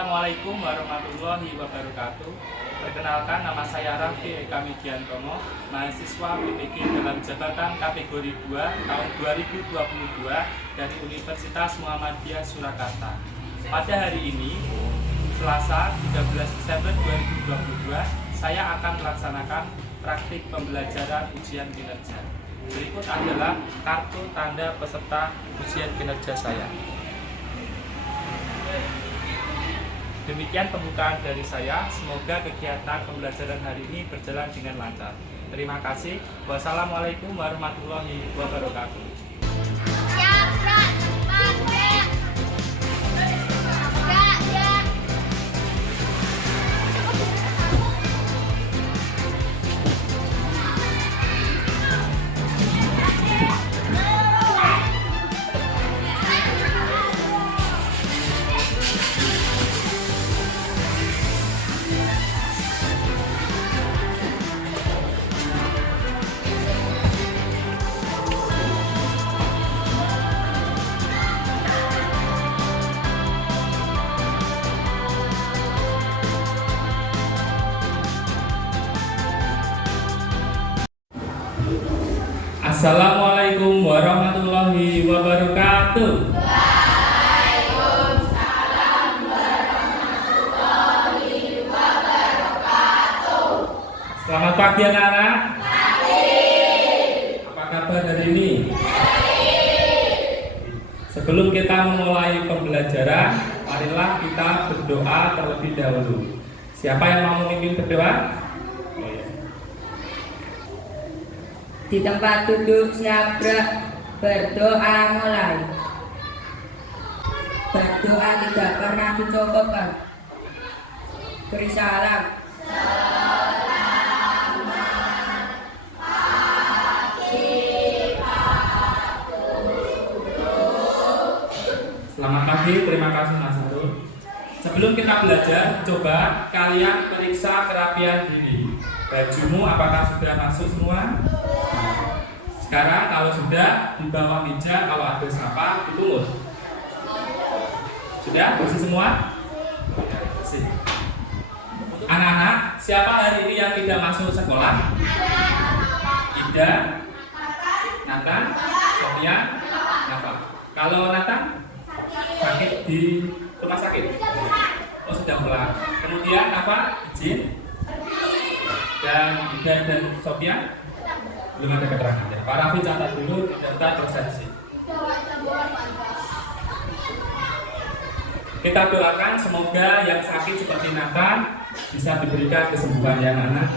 Assalamualaikum warahmatullahi wabarakatuh. Perkenalkan, nama saya Raffi Eka Midiantono, mahasiswa PPG dalam jabatan kategori 2 tahun 2022 dari Universitas Muhammadiyah Surakarta. Pada hari ini, Selasa 13 Desember 2022, saya akan melaksanakan praktik pembelajaran ujian kinerja. Berikut adalah kartu tanda peserta ujian kinerja saya. Demikian pembukaan dari saya. Semoga kegiatan pembelajaran hari ini berjalan dengan lancar. Terima kasih. Wassalamualaikum warahmatullahi wabarakatuh. Assalamualaikum warahmatullahi wabarakatuh. Waalaikumsalam warahmatullahi wabarakatuh. Selamat pagi anak-anak. Pagi. Apa kabar hari ini? Sebelum kita memulai pembelajaran, marilah kita berdoa terlebih dahulu. Siapa yang mau memimpin berdoa? Di tempat duduk siap berdoa mulai. Berdoa tidak pernah dicukupkan. Beri salam. Selamat pagi, terima kasih Mas Harun. Sebelum kita belajar, coba kalian periksa kerapian diri. Bajumu apakah sudah masuk semua? Sekarang kalau sudah, di bawah meja kalau ada sampah dipungut. Sudah bersih semua? Bersih. Anak-anak, siapa hari ini yang tidak masuk sekolah? Ida, Nathan, Sofian, Nafa. Kalau Nathan sakit di rumah sakit. Oh, sudah pulang. Kemudian Nafa izin. Dan Ida dan Sofian belum ada keterangan. Pak Raffi catat dulu daftar absensi. Kita doakan semoga yang sakit seperti Nathan bisa diberikan kesembuhan yang anak.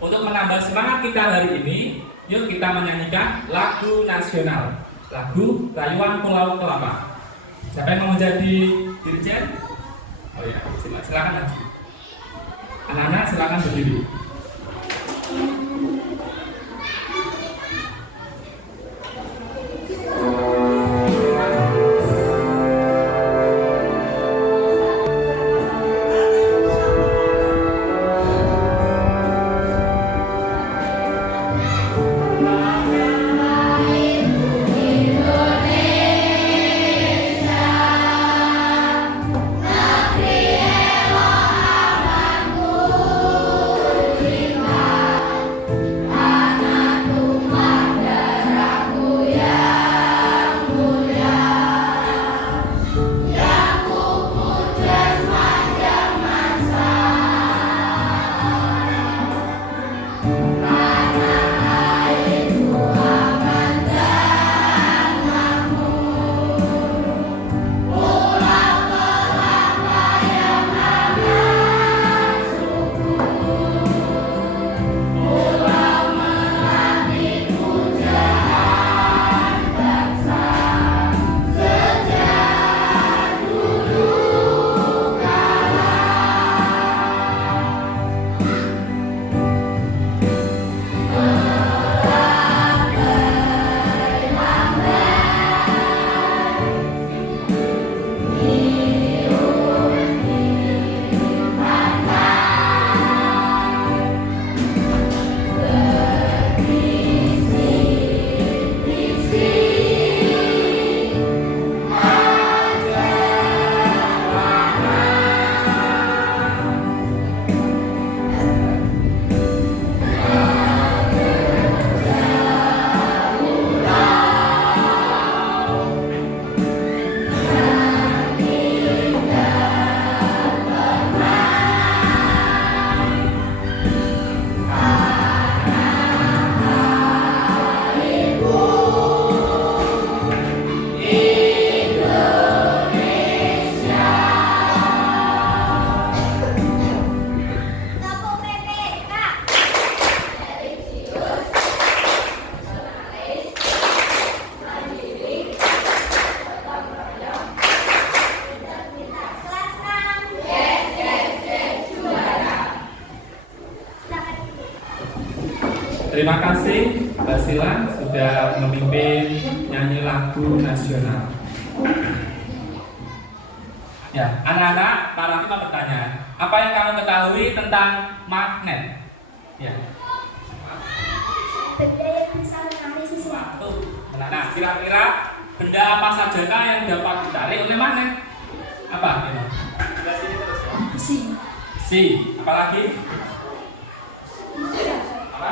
Untuk menambah semangat kita hari ini, yuk kita menyanyikan lagu nasional, lagu Rayuan Pulau Kelapa. Siapa yang mau menjadi dirjen? Oh ya, silakan maju. Anak-anak silakan berdiri. Terima kasih Mbak Sila sudah memimpin nyanyi lagu nasional. Ya, anak-anak, Pak Raffi mau bertanya, apa yang kamu ketahui tentang magnet? Ya. Benda yang bisa menarik sesuatu. Nah, kira-kira benda apa sajakah yang dapat ditarik oleh magnet? Apa? Sebelah sini terus ya. Besi. Apalagi? Apa?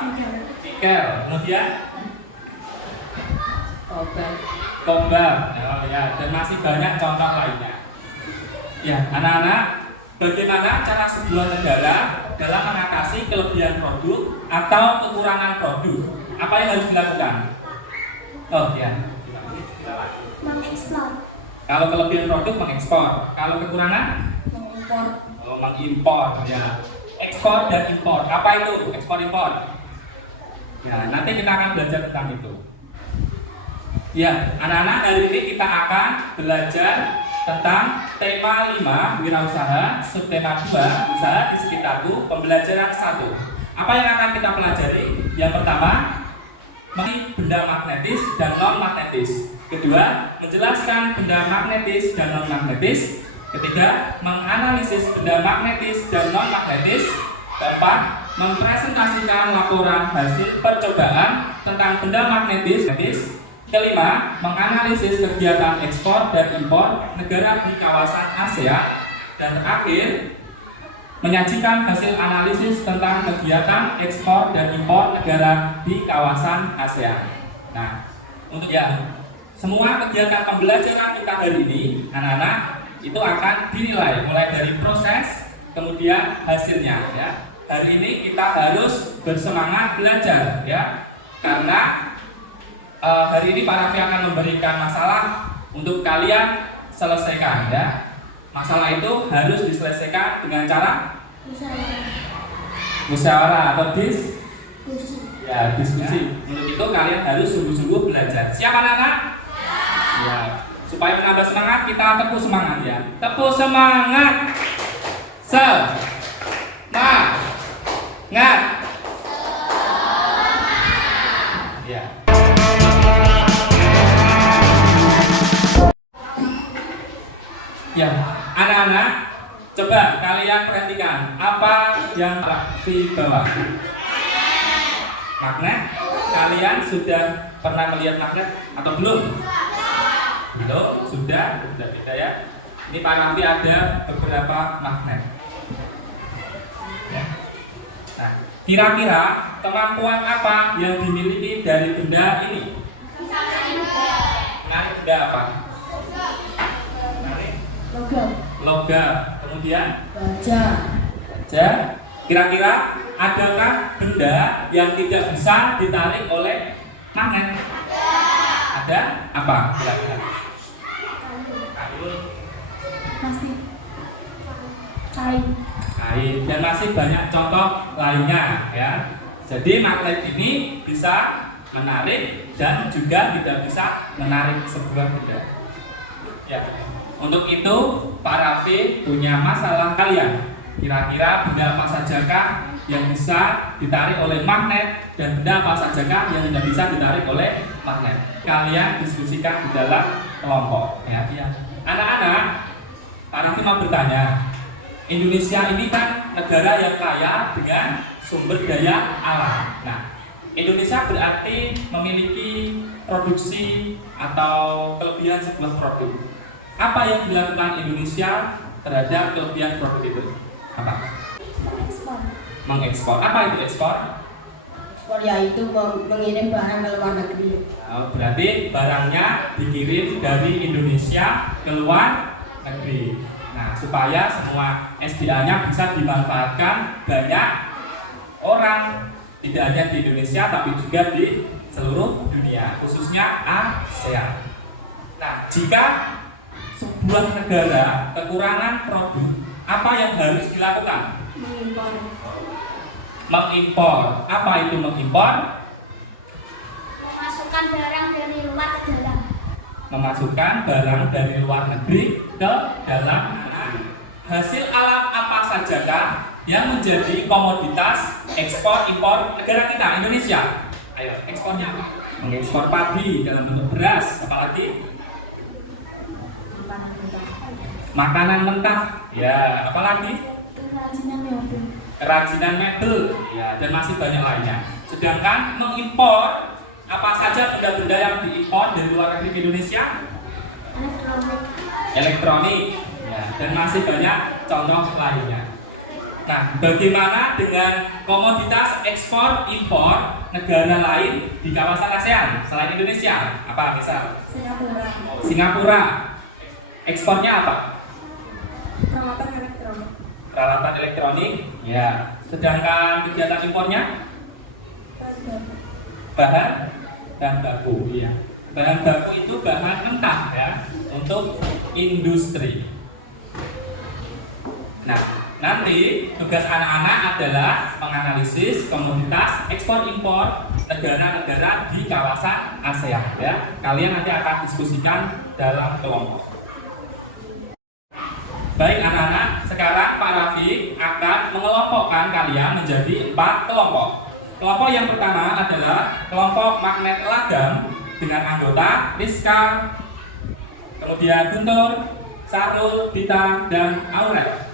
Nikel. Kemudian? Tombak. Oh ya, dan masih banyak contoh lainnya. Ya, anak-anak, bagaimana cara sebuah negara dalam mengatasi kelebihan produk atau kekurangan produk? Apa yang harus dilakukan? Oh ya. Mengekspor. Kalau kelebihan produk mengekspor, kalau kekurangan mengimpor. oh, mengimpor. Ya. Ekspor dan impor. Apa itu ekspor impor? Ya, nanti kita akan belajar tentang itu. Ya, anak-anak, hari ini kita akan belajar tentang tema 5 wirausaha, subtema 2 usaha di sekitarku, pembelajaran 1. Apa yang akan kita pelajari? Yang pertama, mengenai benda magnetis dan non magnetis. Kedua, menjelaskan benda magnetis dan non magnetis. Ketiga, menganalisis benda magnetis dan non magnetis. Keempat, mempresentasikan laporan hasil percobaan tentang benda magnetis. Kelima, menganalisis kegiatan ekspor dan impor negara di kawasan ASEAN. Dan terakhir, menyajikan hasil analisis tentang kegiatan ekspor dan impor negara di kawasan ASEAN. Nah, untuk semua kegiatan pembelajaran kita hari ini, anak-anak, itu akan dinilai mulai dari proses, kemudian hasilnya. Ya. Hari ini kita harus bersemangat belajar, ya, karena hari ini Pak Raffi akan memberikan masalah untuk kalian selesaikan, ya. Masalah itu harus diselesaikan dengan cara musyawarah atau diskusi. Untuk itu kalian harus sungguh-sungguh belajar. Siap anak-anak? Ya. Supaya menambah semangat, kita tepuk semangat ya. Tepuk semangat. Semangat. Ya. Ya, anak-anak, coba kalian perhatikan apa yang Raffi bawa. Magnet. Kalian sudah pernah melihat magnet atau belum? Belum? Sudah tidak ya. Ini Pak Raffi ada beberapa magnet. Ya. Nah, kira-kira kemampuan apa yang dimiliki dari benda ini? Menarik benda apa? Logam. Kemudian Baja. Kira-kira adakah benda yang tidak bisa ditarik oleh magnet? Ada? Apa? Kira-kira? Kain. Dan masih banyak contoh lainnya, ya. Jadi magnet ini bisa menarik dan juga tidak bisa menarik sebuah benda. Ya. Untuk itu, Pak Raffi punya masalah kalian. Kira-kira benda apa sajakah yang bisa ditarik oleh magnet dan benda apa sajakah yang tidak bisa ditarik oleh magnet? Kalian diskusikan di dalam kelompok. Ya. Anak-anak, Pak Raffi mau bertanya. Indonesia ini kan negara yang kaya dengan sumber daya alam. Nah, Indonesia berarti memiliki produksi atau kelebihan sebuah produk. Apa yang dilakukan Indonesia terhadap kelebihan produk itu? Apa? Mengekspor. Apa itu ekspor? Ekspor yaitu mengirim barang ke luar negeri. Nah, berarti barangnya dikirim dari Indonesia ke luar negeri. Nah, supaya semua SDA-nya bisa dimanfaatkan banyak orang, tidak hanya di Indonesia tapi juga di seluruh dunia, khususnya ASEAN. Nah, jika sebuah negara kekurangan produk, apa yang harus dilakukan? Mengimpor. Apa itu mengimpor? Memasukkan barang dari luar ke dalam. Memasukkan barang dari luar negeri ke dalam. Hasil alam apa sajakah yang menjadi komoditas ekspor impor negara kita Indonesia? Ayo, ekspornya apa? Mengekspor padi dalam bentuk beras, apalagi makanan mentah, ya, apalagi kerajinan mebel, ya, dan masih banyak lainnya. Sedangkan mengimpor apa saja benda-benda yang diimpor dari luar negeri ke Indonesia? Elektronik, ya, dan masih banyak contoh lainnya. Nah, bagaimana dengan komoditas ekspor impor negara lain di kawasan ASEAN selain Indonesia? Apa misal? Singapura. Ekspornya apa? Peralatan elektronik. Ya. Sedangkan kegiatan impornya? Bahan baku. Ya. Bahan baku itu bahan mentah ya untuk industri. Nah, nanti tugas anak-anak adalah menganalisis komoditas ekspor impor negara-negara di kawasan ASEAN ya. Kalian nanti akan diskusikan dalam kelompok. Baik anak-anak, sekarang Pak Raffi akan mengelompokkan kalian menjadi 4 kelompok. Kelompok yang pertama adalah kelompok magnet lagam dengan anggota Rizka, kemudian Guntur, Sarul, Dita, dan Aurel.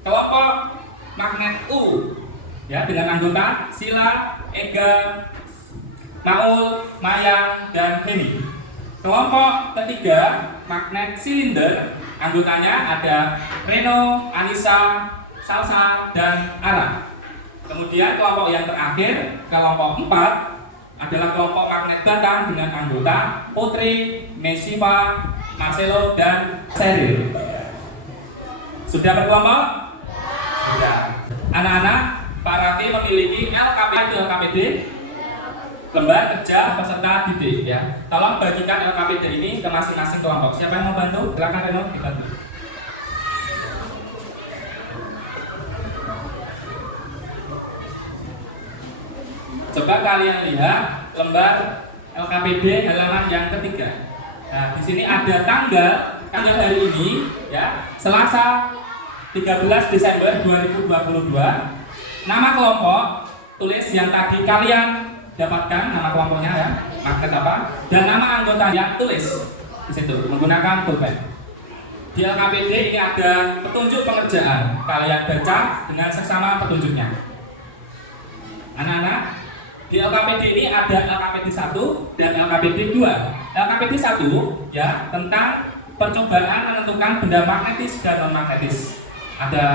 Kelompok magnet U ya dengan anggota Sila, Ega, Maul, Mayang, dan Heni. Kelompok ketiga magnet silinder, anggotanya ada Reno, Anissa, Salsa, dan Ara. Kemudian kelompok yang terakhir, kelompok 4 adalah kelompok magnet batang dengan anggota Putri, Mesiva, Marcelo, dan Cheryl. Sudah berkelompok? Sudah. Anak-anak, Pak Raffi memiliki LKPD, lembar kerja peserta didik ya. Tolong bagikan LKPD ini ke masing-masing kelompok. Siapa yang mau bantu? Silakan Reno dibantu. Coba kalian lihat lembar LKPD halaman yang ketiga. Nah, di sini ada tanggal hari ini ya, Selasa 13 Desember 2022. Nama kelompok tulis yang tadi kalian dapatkan nama kelompoknya ya, magnet apa, dan nama anggota yang tulis di situ menggunakan pulpen. Di LKPD ini ada petunjuk pengerjaan. Kalian baca dengan seksama petunjuknya. Anak-anak, di LKPD ini ada LKPD 1 dan LKPD 2. LKPD 1 ya tentang percobaan menentukan benda magnetis dan non magnetis. Ada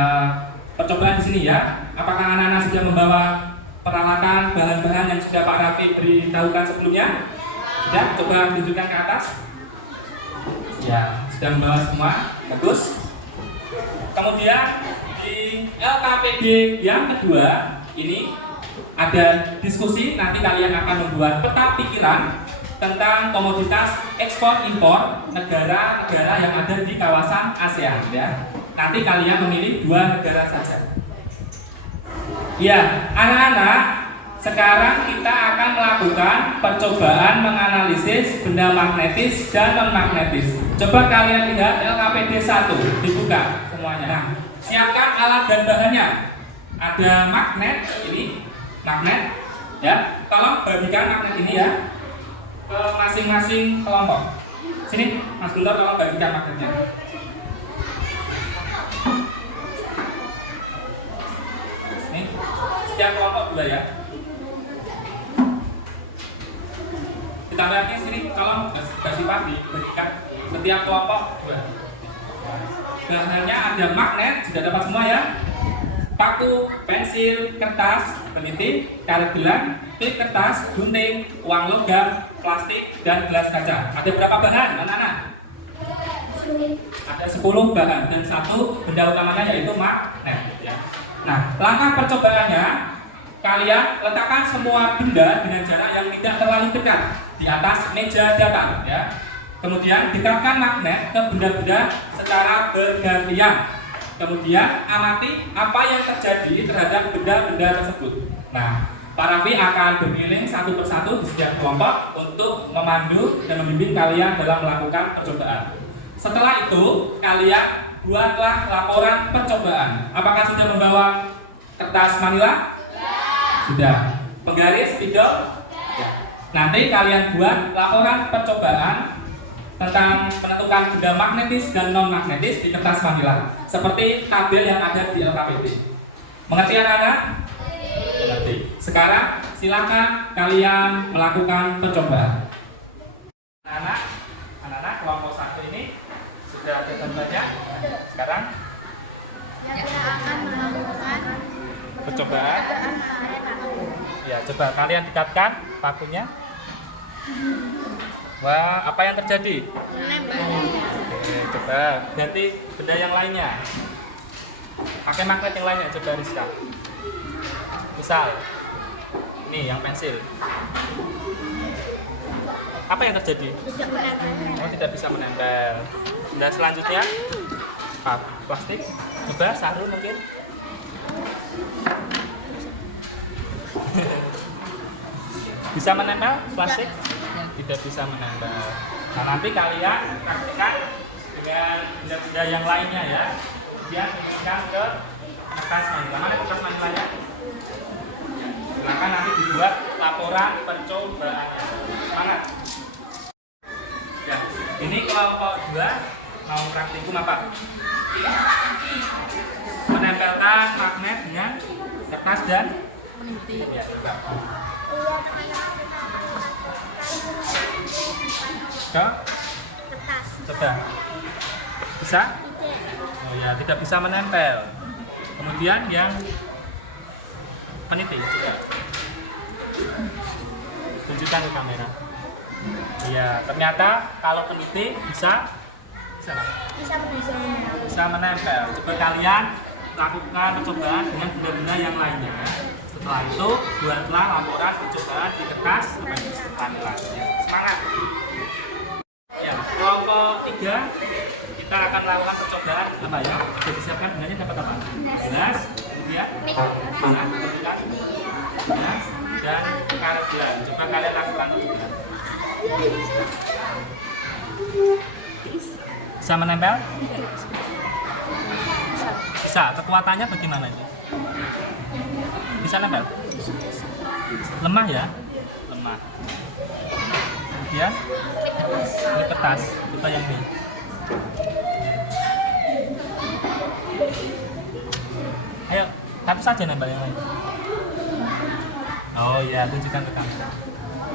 percobaan di sini ya. Apakah anak-anak sudah membawa peralatan, bahan-bahan yang sudah Pak Raffi beritahukan sebelumnya? Sudah? Coba tunjukkan ke atas. Ya, sudah membawa semua. Bagus. Kemudian di LKPD yang kedua ini ada diskusi. Nanti kalian akan membuat peta pikiran tentang komoditas ekspor impor negara-negara yang ada di kawasan ASEAN ya. Nanti kalian memilih 2 negara saja. Ya, anak-anak, sekarang kita akan melakukan percobaan menganalisis benda magnetis dan non-magnetis. Coba kalian lihat LKPD 1, dibuka semuanya. Nah, siapkan alat dan bahannya. Ada magnet, ini magnet, ya. Tolong bagikan magnet ini ya ke masing-masing kelompok. Sini, Mas Guntur, tolong bagikan magnetnya. Setiap kelompok 2 ya. Ditambah lagi sini, tolong bersifat diberikan setiap kelompok 2. Bahannya ada magnet, sudah dapat semua ya. Paku, pensil, kertas, peniti, karet gelang, klip kertas, gunting, uang logam, plastik, dan gelas kaca. Ada berapa bahan, anak-anak? Ada 10 bahan dan 1 benda utamanya yaitu magnet ya. Nah, langkah percobaannya, kalian letakkan semua benda dengan jarak yang tidak terlalu dekat di atas meja datar ya. Kemudian dekatkan magnet ke benda-benda secara bergantian. Kemudian amati apa yang terjadi terhadap benda-benda tersebut. Nah, Pak Raffi akan berkeliling satu persatu di setiap kelompok untuk memandu dan membimbing kalian dalam melakukan percobaan. Setelah itu, kalian buatlah laporan percobaan. Apakah sudah membawa kertas manila? Sudah. Penggaris, spidol? Ya. Nanti kalian buat laporan percobaan tentang menentukan benda magnetis dan non magnetis di kertas manila, seperti tabel yang ada di LKPD. Mengerti anak-anak? Mengerti. Sekarang silakan kalian melakukan percobaan. Anak-anak kelompok 1 ini sudah ada gambarnya. Sekarang Yang akan melakukan percobaan. Ya, coba kalian dekatkan pakunya. Wah, apa yang terjadi? Oke, coba ganti benda yang lainnya. Pakai magnet yang lainnya, coba Rizka. Misal, nih yang pensil. Apa yang terjadi? Oh, tidak bisa menempel. Dan selanjutnya, plastik. Coba sarung mungkin. Bisa menempel plastik? Tidak bisa menempel. Nah, nanti kalian praktekkan dengan benda-benda yang lainnya ya. Kemudian tuliskan ke kertas manila. Mana kertas manilanya? Silakan nanti dibuat laporan percobaannya. Semangat. Ya, ini kelompok 2 mau praktikum apa? Menempelkan magnet dengan kertas dan peniti. Ya, coba. kertas. Coba. Bisa? Oh ya, tidak bisa menempel. Kemudian yang peniti, coba. Tunjukkan ke kamera. Iya, ternyata kalau peniti bisa nggak? Bisa menempel. Coba kalian lakukan percobaan dengan benda-benda yang lainnya. Setelah itu buatlah laporan percobaan di kertas manila. Semangat. Ya, kelompok 3 kita akan melakukan percobaan apa ya? Jadi siapkan bendanya dapat apa? Gelas, kemudian mana? Tunjukkan. Gelas dan karet gelas. Coba kalian lakukan percobaan. Bisa menempel? Bisa. Kekuatannya bagaimana ini? Bisa nempel? Lemah ya? Lemah. Kemudian ini kertas. Coba yang ini. Ayo, satu saja nempel yang lain. Oh iya, tunjukkan ke kamera.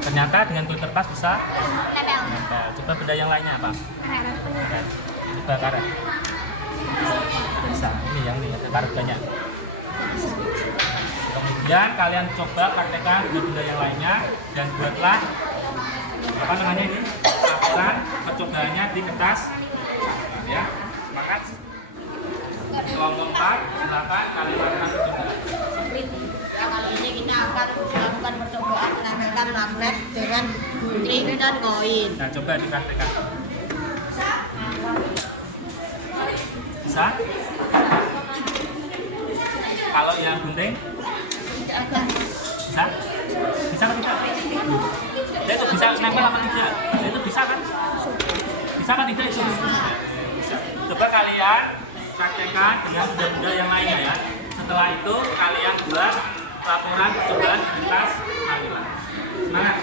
Ternyata dengan kulit kertas bisa nempel. Coba benda yang lainnya apa? Karet. Coba karet. Bisa. Ini yang ini ada karet banyak. Kemudian kalian coba praktekkan benda yang lainnya dan buatlah apa namanya ini? Laporan percobaannya di kertas. Ya, semangat. Kelompok 4, silakan kalian lakukan percobaan. Kali ini kita akan melakukan percobaan menempelkan magnet dengan gunting dan koin. Nah, coba dipraktekkan. Bisa? Kalau yang gunting? Bisa? Bisa atau tidak? Dia itu bisa nempel apa tidak? Dia itu bisa kan? Bisa kan tidak itu? Bisa. Coba kalian praktekkan dengan benda-benda yang lainnya ya. Setelah itu kalian buat laporan percobaan di kertas manila. Semangat.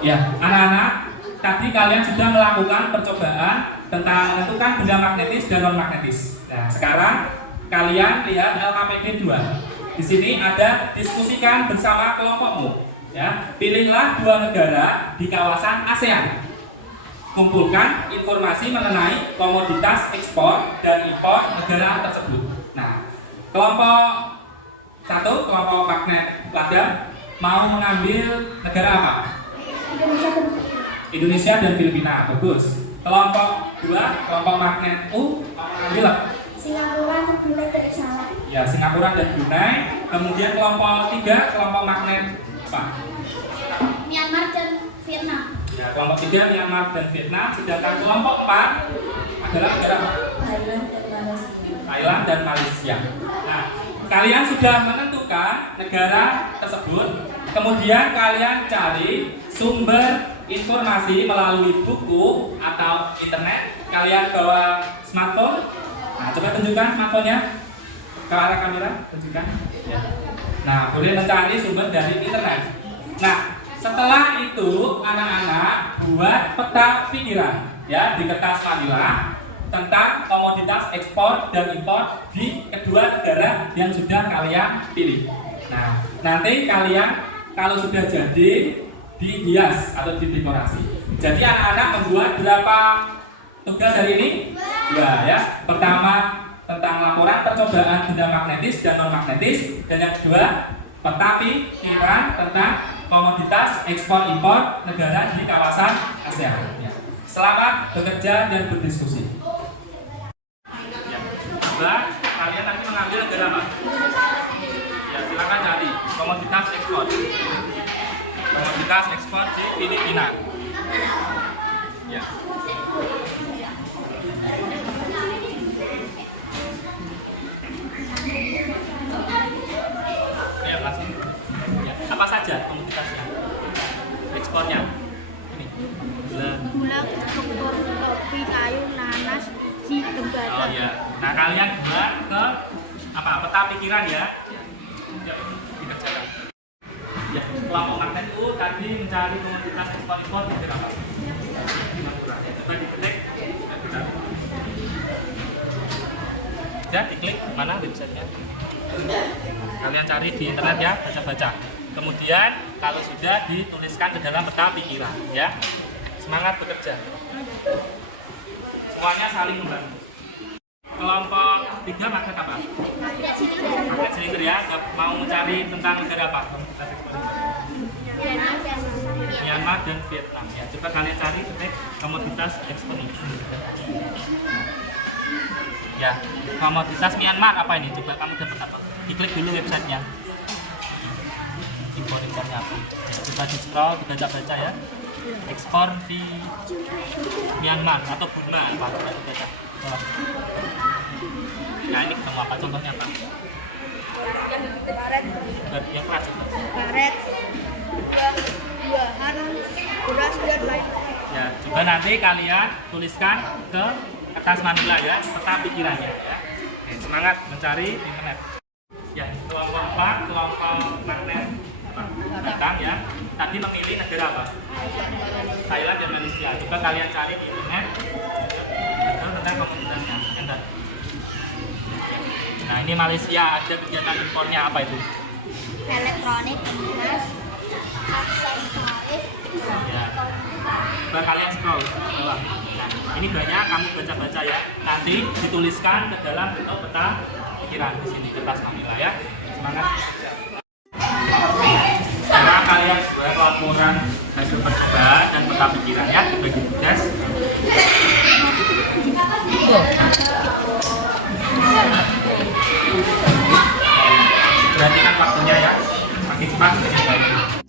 Ya, anak-anak, tadi kalian sudah melakukan percobaan tentang menentukan benda magnetis dan non magnetis. Nah, sekarang kalian lihat LKPD 2. Di sini ada diskusikan bersama kelompokmu. Ya, pilihlah 2 negara di kawasan ASEAN. Kumpulkan informasi mengenai komoditas ekspor dan impor negara tersebut. Nah, kelompok 1, kelompok magnet Lada mau mengambil negara apa? Indonesia dan Filipina. Bagus. Kelompok 2, kelompok magnet U mau mengambil apa? Singapura dan Brunei Darussalam. Ya, Singapura dan Brunei. Kemudian kelompok 3, kelompok magnet apa? Myanmar dan Vietnam. Ya, kelompok 3 Myanmar dan Vietnam. Sedangkan kelompok 4 adalah negara apa? Thailand dan Malaysia. Nah, kalian sudah menentukan negara tersebut. Kemudian kalian cari sumber informasi melalui buku atau internet. Kalian bawa smartphone. Nah, coba tunjukkan smartphone-nya. ke arah kamera, tunjukkan. Ya. Nah, boleh mencari sumber dari internet. Nah, setelah itu anak-anak buat peta pikiran ya di kertas manila tentang komoditas ekspor dan impor di kedua negara yang sudah kalian pilih. Nah, nanti kalian kalau sudah jadi dihias atau didekorasi. Jadi anak-anak membuat berapa tugas hari ini? Dua ya. Pertama tentang laporan percobaan benda magnetis dan non magnetis, dan yang kedua peta pikiran tentang komoditas ekspor impor negara di kawasan ASEAN. Ya. Selamat bekerja dan berdiskusi. Ya. Coba kalian nanti mengambil negara apa? Ya, silakan cari komoditas ekspor. Komoditas ekspor di Filipina. Ya. Ayo kasih. Ya. Apa saja komoditasnya? Ekspornya. Ini. Gula, kebun, kopi, kayu, nanas, tembaga. Oh ya. Nah, kalian buat ke apa? Peta pikiran ya. Ya, dikerjakan. Ya, kelompok magnet itu tadi mencari komoditas ekspor impor di berapa? Singapura. Coba diklik. Ya, diklik mana websitenya? Kalian cari di internet ya, baca-baca. Kemudian kalau sudah dituliskan ke dalam peta pikiran ya. Semangat bekerja. Semuanya saling membantu. Kelompok 3 magnet apa? Magnet silinder ya. Mau mencari tentang negara apa? Komoditas ekspor impor. Myanmar dan Vietnam ya. Coba kalian cari ketik komoditas ekspor impor. Ya, komoditas Myanmar apa ini? Coba kamu dapat apa? Diklik dulu websitenya. Impor-impornya apa? Ya, coba di scroll, dibaca-baca ya. Ekspor di Myanmar atau Burma apa? Coba dibaca. Nah, ini ketemu apa? Contohnya apa? Yang keras itu. Karet, buah-buahan, beras dan lain. Ya, coba nanti kalian tuliskan ke kertas manila ya, peta pikirannya ya. Oke, semangat mencari internet. Ya, kelompok 4, kelompok magnet datang ya. Tadi memilih negara apa? Thailand dan Malaysia. Coba kalian cari di internet tentang komoditasnya. Enter. Nah, ini Malaysia, ada kegiatan impornya apa itu? Elektronik, emas, aksesoris, Ya. Coba kalian scroll ke bawah. Nah, ini banyak kamu baca-baca ya. Nanti dituliskan ke dalam bentuk peta pikiran di sini kertas manila ya. Semangat. Sekarang kalian buat laporan hasil percobaan dan peta pikiran ya bagi tugas. Perhatikan waktunya ya. Makin cepat semakin baik.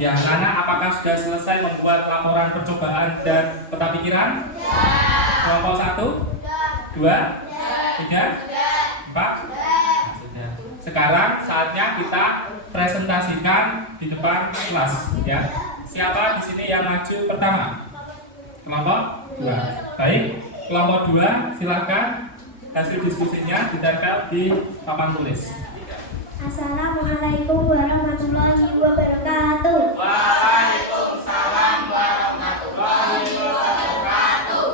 Ya, anak apakah sudah selesai membuat laporan percobaan dan peta pikiran? Ya. Kelompok 1, 2, 3, 4. Sudah. Sekarang saatnya kita presentasikan di depan kelas. Ya. Siapa di sini yang maju pertama? Kelompok 2. Baik, kelompok 2 silakan hasil diskusinya ditempel di papan tulis. Assalamualaikum warahmatullahi wabarakatuh. Waalaikumsalam warahmatullahi wabarakatuh.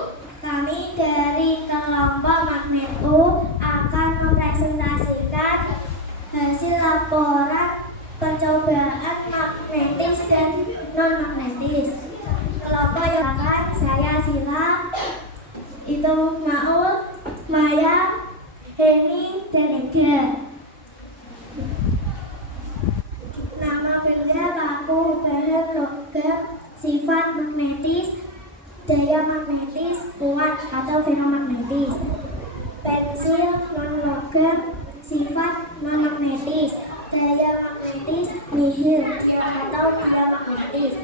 Kami dari kelompok Magnet U akan mempresentasikan hasil laporan percobaan magnetis dan non-magnetis. Kelompok yang akan saya Sila, itu Maul, Maya, Heni, dan Ega. benda, paku, bahan, logam, sifat magnetis, daya magnetis, kuat atau feromagnetis. Pensil, non-logam, sifat non-magnetis, daya magnetis, nihil atau tidak magnetis.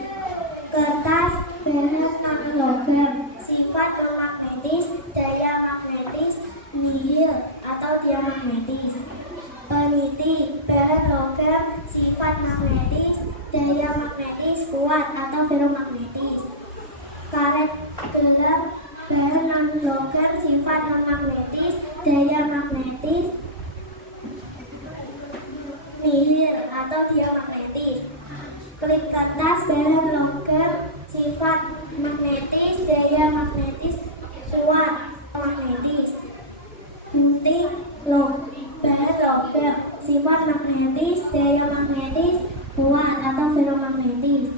Kertas, bahan non-logam, sifat non-magnetis, daya magnetis, nihil atau tidak magnetis. Peniti, bahan logam, sifat magnetis, daya magnetis, kuat atau feromagnetis. Karet gelang, bahan non-logam, sifat non-magnetis, daya magnetis, nihil atau diamagnetis. Klip kertas, bahan logam, sifat magnetis, daya magnetis, kuat, magnetis. Gunting, bahan logam, sifat magnetis, daya magnetis, kuat atau feromagnetis.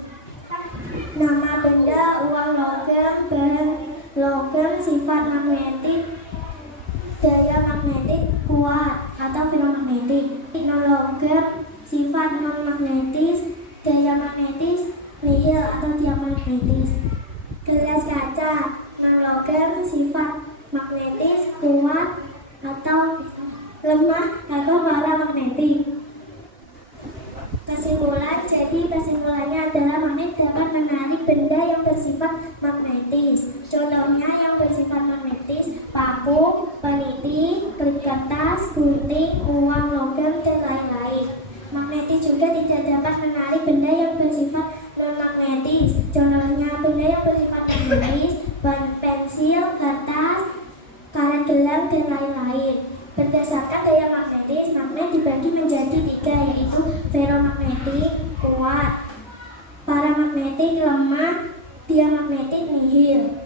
Nama benda, uang logam, bahan logam, sifat magnetik, daya magnetik, kuat atau feromagnetik. Non-logam, sifat non-magnetis, daya magnetis, nihil atau diamagnetis. Gelas kaca, non-logam, sifat magnetis, kuat atau lemah atau paramagnetik. Kesimpulannya adalah magnet dapat menarik benda yang bersifat magnetis. Contohnya yang bersifat magnetis: paku, peniti, klip kertas, gunting, uang logam, dan lain-lain. Magnetis juga tidak dapat menarik benda yang bersifat non-magnetis. Contohnya benda yang bersifat magnetis: pensil, kertas, karet gelang, dan lain-lain. Berdasarkan daya magnetis, magnet dibagi menjadi 3, yaitu feromagnetik, kuat, paramagnetik, lemah, diamagnetik, nihil.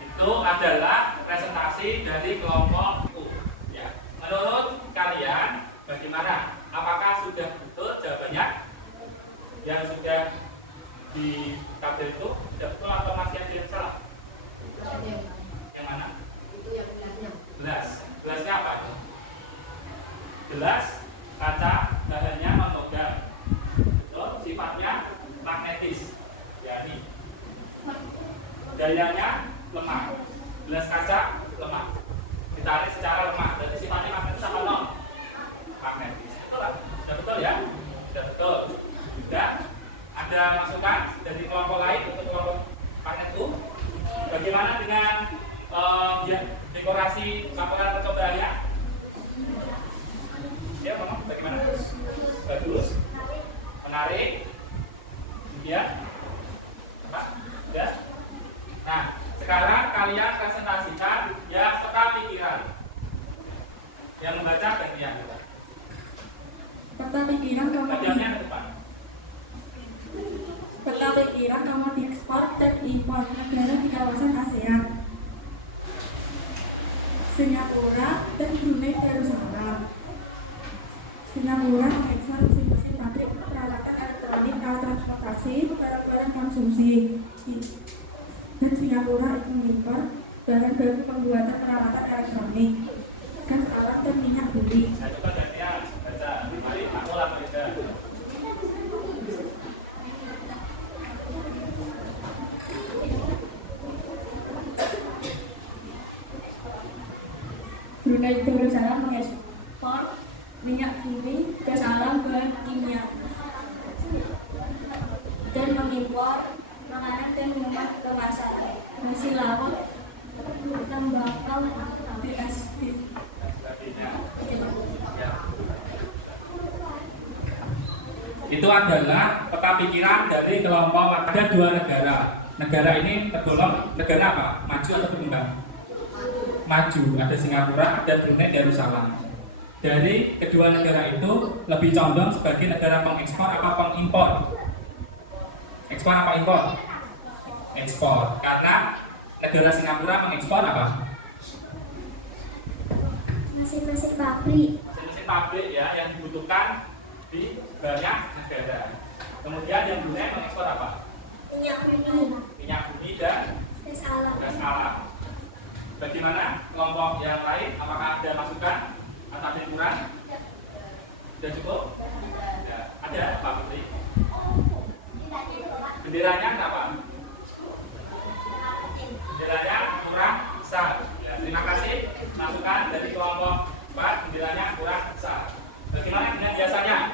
Itu adalah presentasi dari kelompok U. Ya. Menurut kalian bagaimana? Apakah sudah betul jawabannya? Yang sudah di tabel itu sudah betul atau masih ada yang salah? Yang mana? Itu yang Gelas. Gelasnya apa? Gelas kaca, bahannya non-logam. Sifatnya magnetis. Ya, ini. Dayanya lemah. Gelas kaca lemah. Ditarik secara lemah. Berarti sifatnya magnetis apa non? Magnetis. Betul lah. Sudah betul ya? Sudah betul. Juga ada masukan dari kelompok lain untuk kelompok magnet U. Bagaimana dengan dekorasi laporan percobaannya? Ya, Mama, bagaimana? Bagus, menarik, ya, Pak, ya. Nah, sekarang kalian presentasikan ya peta pikiran. Yang membaca gantian. Peta pikiran Bagiannya ke depan. Peta pikiran komoditi ekspor dan impor negara di kawasan ASEAN. Singapura dan Brunei Darussalam. Singapura mengekspor mesin-mesin pabrik, peralatan elektronik, alat transportasi, barang-barang konsumsi. Dan Singapura mengimpor bahan baku pembuatan peralatan elektronik, gas alam dan minyak bumi. Nah, coba gantian baca. Mari aku ulang mereka. Brunei Darussalam mengekspor minyak bumi, gas alam, bahan kimia, dan mengimpor makanan dan minuman kemasan, hasil laut, tembakau, BSD. Itu adalah peta pikiran dari kelompok. Ada 2 negara. Negara ini tergolong negara apa? Maju atau berkembang? Maju. Ada Singapura, ada Brunei Darussalam. Dari kedua negara itu lebih condong sebagai negara pengekspor apa pengimpor? Ekspor apa impor? Ekspor. Karena negara Singapura mengekspor apa? Mesin-mesin pabrik. Mesin pabrik ya yang dibutuhkan di banyak negara. Kemudian yang Brunei mengekspor apa? Minyak bumi. Minyak bumi dan Gas alam. gas alam. Bagaimana kelompok yang lain? Apakah ada masukan atau ada yang kurang? Sudah cukup? Ya. Ada Pak Putri? Benderanya kenapa? Benderanya kurang besar. Ya, terima kasih. Masukan dari kelompok 4, benderanya kurang besar. Bagaimana dengan biasanya?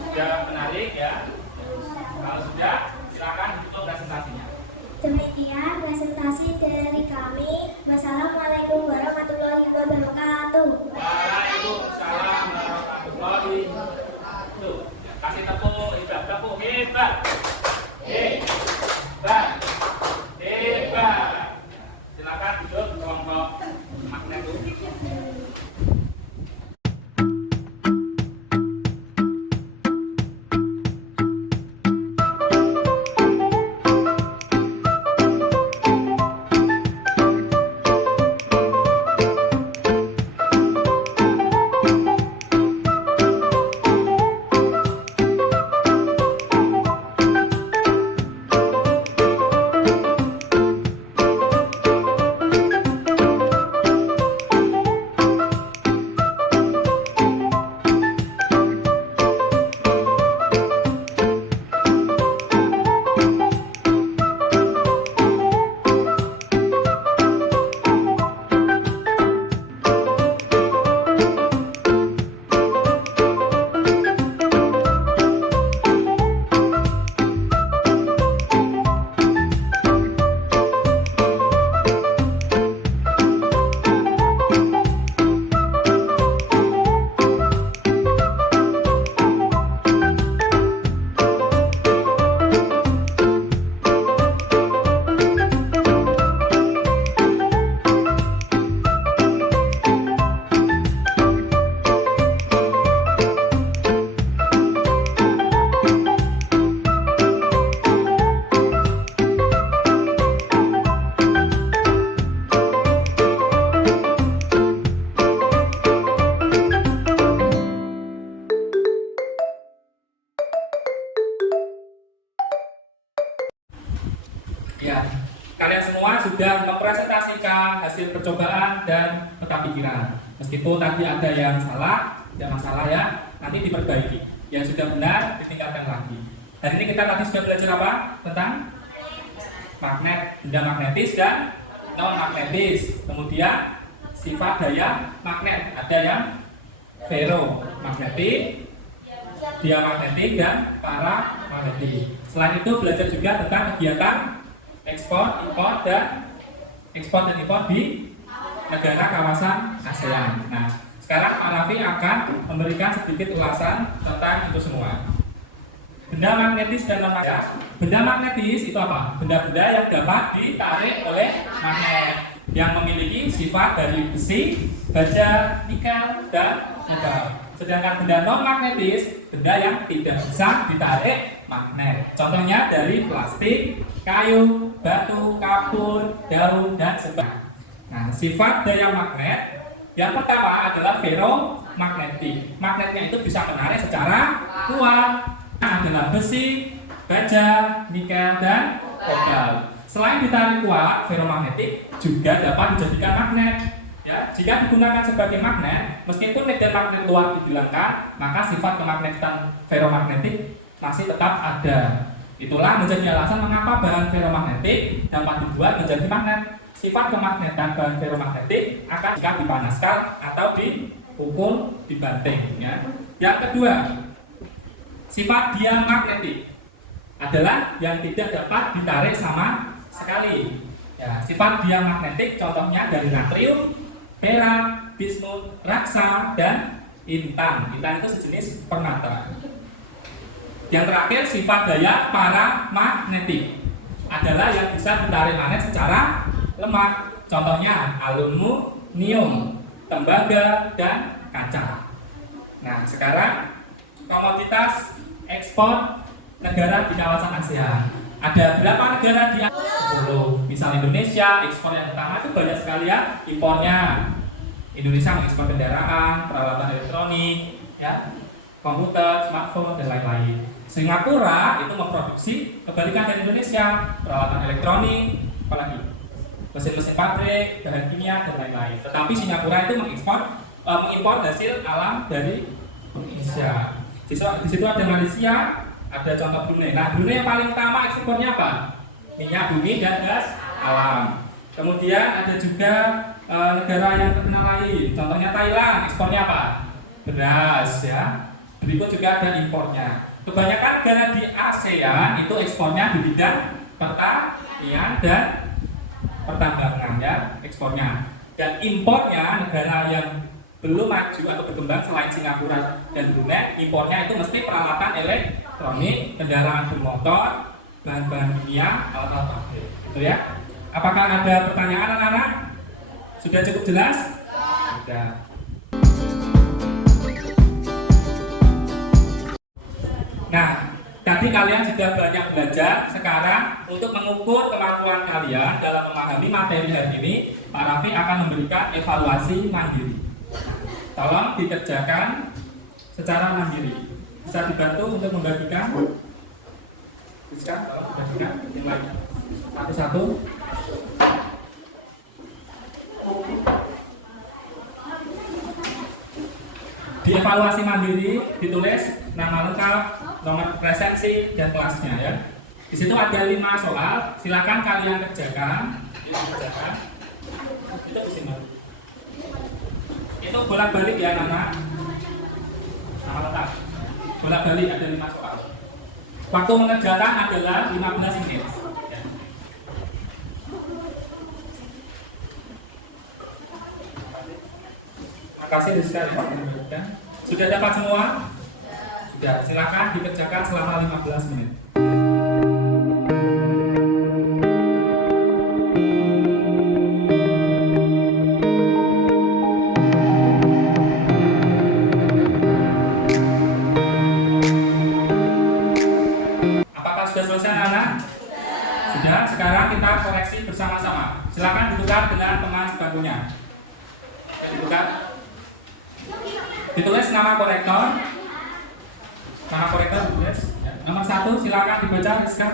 Sudah menarik ya. Kalau sudah, silakan tutup presentasinya. Demikian presentasi dari kami. Wassalamualaikum warahmatullahi wabarakatuh. Waalaikumsalam warahmatullahi wabarakatuh. Kasih tepuk, tepuk hebat. Hebat. Hebat. Silakan duduk kelompok magnet dulu. Ya, kalian semua sudah mempresentasikan hasil percobaan dan peta pikiran. Meskipun tadi ada yang salah, tidak masalah ya, nanti diperbaiki. Yang sudah benar ditingkatkan lagi. Hari ini kita tadi sudah belajar apa? Tentang magnet, benda magnetis dan non magnetis. Kemudian sifat daya magnet, ada yang ferromagnetik, diamagnetik dan paramagnetik. Selain itu belajar juga tentang kegiatan ekspor, impor dan impor di negara kawasan ASEAN. Nah, sekarang Pak Raffi akan memberikan sedikit ulasan tentang itu semua. Benda magnetis dan non magnetis. Benda magnetis itu apa? Benda-benda yang dapat ditarik oleh magnet yang memiliki sifat dari besi, baja, nikel, dan metal. Sedangkan benda non magnetis, benda yang tidak bisa ditarik magnet. Contohnya dari plastik, kayu, batu, kapur, daun, dan sebagainya. Nah, sifat daya magnet yang pertama adalah ferromagnetik. Magnetnya itu bisa menarik secara kuat. Adalah besi, baja, nikel, dan kobalt. Selain ditarik kuat, ferromagnetik juga dapat dijadikan magnet. Ya, jika digunakan sebagai magnet, meskipun medan magnet luar dihilangkan, maka sifat kemagnetikan ferromagnetik masih tetap ada. Itulah menjadi alasan mengapa bahan ferromagnetik dapat dibuat menjadi magnet. Sifat kemagnetan bahan ferromagnetik akan jika dipanaskan atau dipukul, dibanting. Ya. Yang kedua, sifat diamagnetik adalah yang tidak dapat ditarik sama sekali. Ya, sifat diamagnetik contohnya dari natrium, perak, bismut, raksa, dan intan. Intan itu sejenis permata. Yang terakhir, sifat daya paramagnetik adalah yang bisa ditarik magnet secara lemah. Contohnya aluminium, tembaga, dan kaca. Nah, sekarang komoditas ekspor negara di kawasan ASEAN. Ada berapa negara di 10? Misal Indonesia, ekspor yang pertama itu banyak sekali ya impornya. Indonesia mengekspor kendaraan, peralatan elektronik, ya, komputer, smartphone, dan lain-lain. Singapura itu memproduksi kebalikan dari Indonesia, peralatan elektronik, apalagi mesin-mesin pabrik, bahan kimia, dan lain-lain. Tetapi Singapura itu mengimpor hasil alam dari Indonesia. Di situ ada Malaysia, Ada contoh Brunei. Nah, Brunei yang paling utama ekspornya apa? Minyak bumi dan gas alam. Kemudian ada juga negara yang terkenal lain. Contohnya Thailand, ekspornya apa? Beras ya. Berikut juga ada impornya. Kebanyakan negara di ASEAN itu ekspornya di bidang pertanian dan pertambangan ya, ekspornya. Dan impornya negara yang belum maju atau berkembang selain Singapura dan Brunei, impornya itu mesti peralatan elektronik, kendaraan bermotor, bahan-bahan kimia, alat-alat pabrik. Gitu ya. Apakah ada pertanyaan anak-anak? Sudah cukup jelas? Sudah. Nah, tadi kalian sudah banyak belajar. Sekarang untuk mengukur kemampuan kalian dalam memahami materi hari ini, Pak Raffi akan memberikan evaluasi mandiri. Tolong dikerjakan secara mandiri. Bisa dibantu untuk membagikan? Bisa, tolong dibagikan yang lain. Satu-satu. Di evaluasi mandiri ditulis nama lengkap, nomor presensi, dan kelasnya ya. Di situ ada 5 soal. Silakan kalian kerjakan. Itu di sini. Itu bolak-balik ya anak-anak. Nama lengkap. Bolak-balik ada 5 soal. Waktu mengerjakan adalah 15 menit. Terima kasih Rizka ya. Sudah dapat semua? Sudah. Silakan dikerjakan selama 15 menit. Selesai anak? Sudah, sekarang kita koreksi bersama-sama. Silakan ditukar dengan teman sebangkunya. Ditukar. Ditulis nama korektor. Nama korektor ditulis. Nomor 1 silakan dibaca Rizka.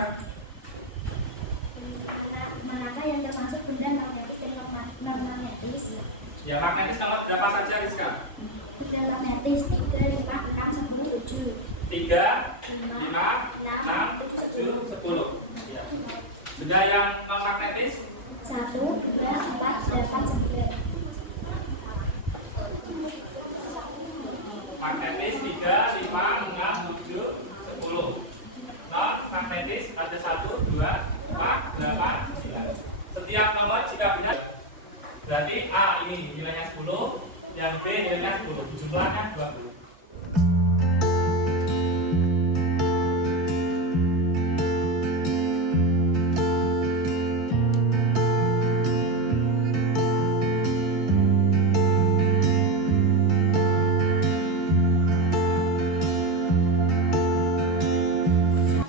Manakah yang termasuk benda magnetis dan non-magnetis? Ya, magnetis nomor berapa saja Rizka? Benda magnetis 3, 5, 6, 10, 7. 3, 5, 6, 7, 10. Ya. Benda yang non magnetis 1, 2, 4, 8, 9. magnetis 3, 5, 6, 7, 10. Non magnetis ada 1, 2, 4, 8, 9. Setiap nomor jika benar berarti A ini nilainya 10, yang B nilainya 10, jumlahnya 20.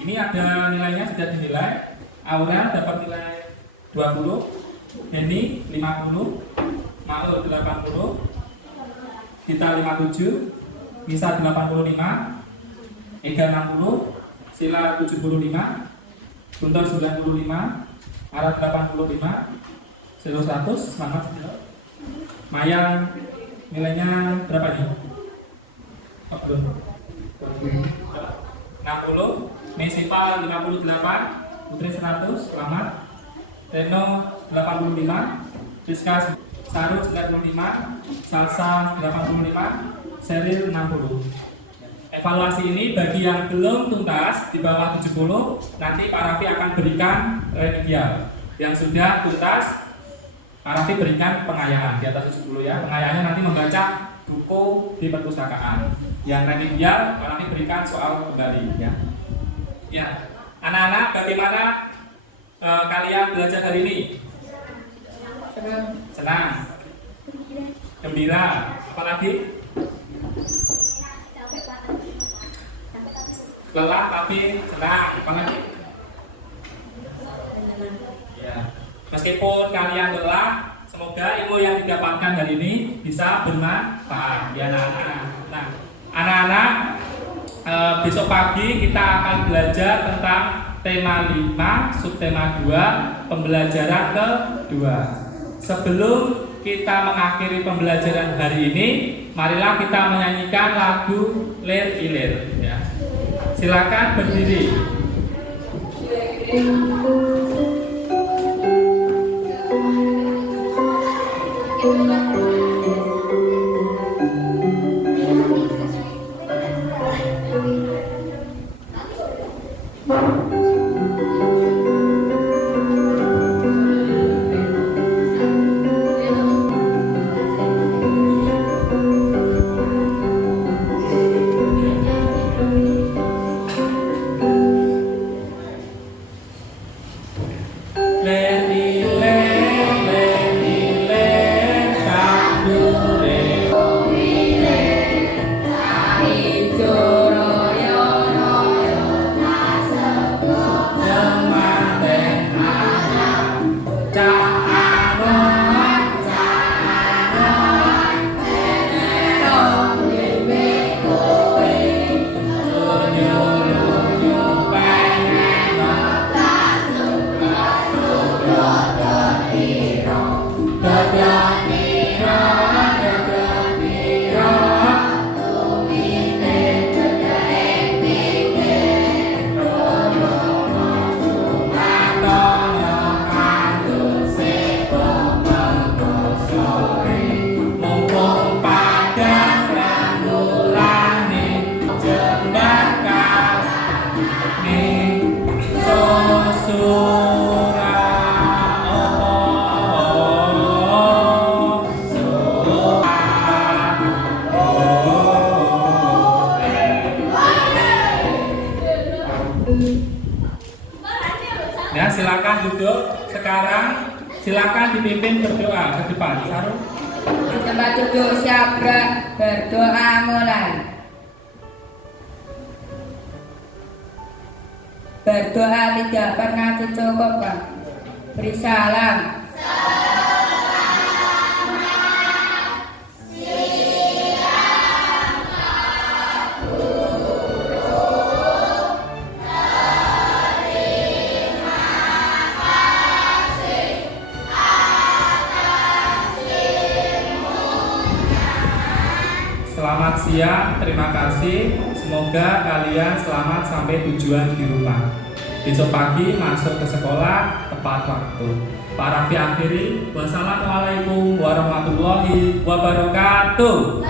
Ini ada nilainya sudah dinilai. Aura dapat nilai 20, Henny 50, Maul 80, Kita 57, Nisa 85, Ega 60, Sila 75, Guntur 95, Arat 85, Silo 100, selamat Silo. Maya nilainya berapa nih? Oh, belum. 60, Mesipa 58, Putri 100, selamat. Reno 85, Rizka Saru 95, Salsa 85, Seril 60. Evaluasi ini bagi yang belum tuntas di bawah 70, nanti Pak Raffi akan berikan remedial. Yang sudah tuntas, Pak Raffi berikan pengayaan di atas 70 ya. Pengayaannya nanti membaca buku di perpustakaan. Yang remedial Pak Raffi berikan soal kembali ya. Ya, anak-anak bagaimana kalian belajar hari ini? Senang. Gembira. Apalagi? Lelah tapi senang. Apalagi? Ya. Meskipun kalian lelah, semoga ilmu yang didapatkan hari ini bisa bermanfaat ya anak-anak. Nah, anak-anak besok pagi kita akan belajar tentang tema 5, subtema 2, pembelajaran kedua. Sebelum kita mengakhiri pembelajaran hari ini, marilah kita menyanyikan lagu Lir Ilir ya. Silakan berdiri. Ya, silakan duduk. Sekarang silakan dipimpin berdoa ke depan. Saru. Di tempat duduk siap berdoa mulai. Berdoa tidak pernah dicukupkan. Beri salam. Selamat siang, terima kasih. Semoga kalian selamat sampai tujuan di rumah. Besok pagi masuk ke sekolah tepat waktu. Pak Raffi akhiri. Wassalamualaikum warahmatullahi wabarakatuh.